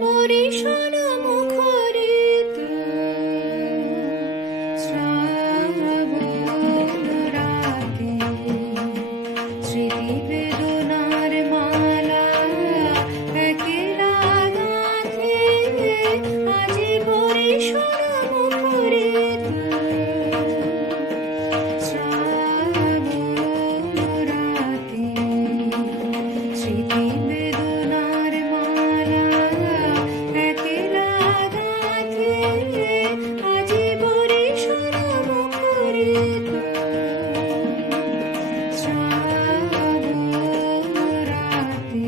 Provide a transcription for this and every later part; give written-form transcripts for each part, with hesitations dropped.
বরিশাল মুখরিত শ্রাবণ রাতে স্মৃতি বেদনার মালা একলা গাঁথে আজি বরিশাল মুখরিত শ্রাবণ রাতে স্মৃতি বেদনার মালা একলা গাঁথে আজি বরিশাল মুখরিত শ্রাবণ রাতে।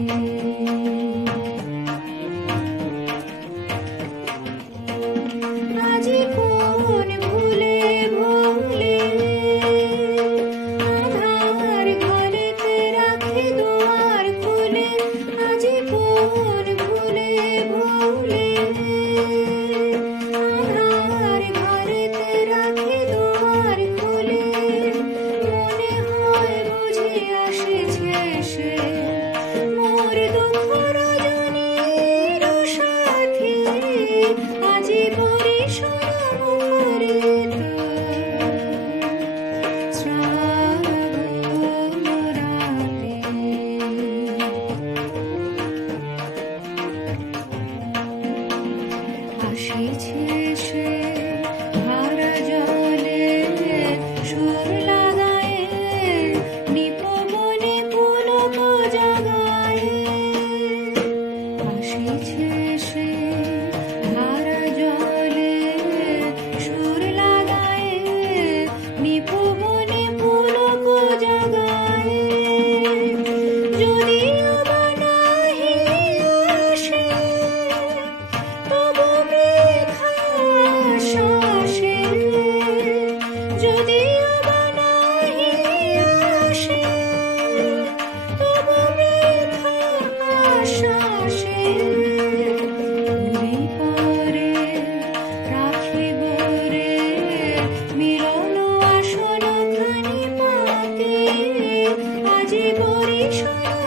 আজি কোন ভুলে ভুলে আধার ঘরেতে রাখে দুয়ার খুলে, আজি কোন ভুলে ভুলে আধার ঘরেতে রাখে দুয়ার খুলে, মনে হয় বুঝি আসিছে সে মোর দুঃখ রজনীর সাথী, আজি বরিশাল মুখরিত শ্রাবণ রাতে। আসিছে সে ধারা জলে সুর লাগায়ে, নিপবনে পুলক জাগায়ে। আসিছে সে ধারা জলে সুর লাগায়ে, নিপবনে পুলক জাগায়ে। যদিও বা নাহি আসে তবু বৃথা শ্বাসে, যদিও বা নাহি আসে তবু বৃথা শ্বাসে। পুরি পরে রাখিব রে মিলন আসন খানি পাতে, আজি বরিশাল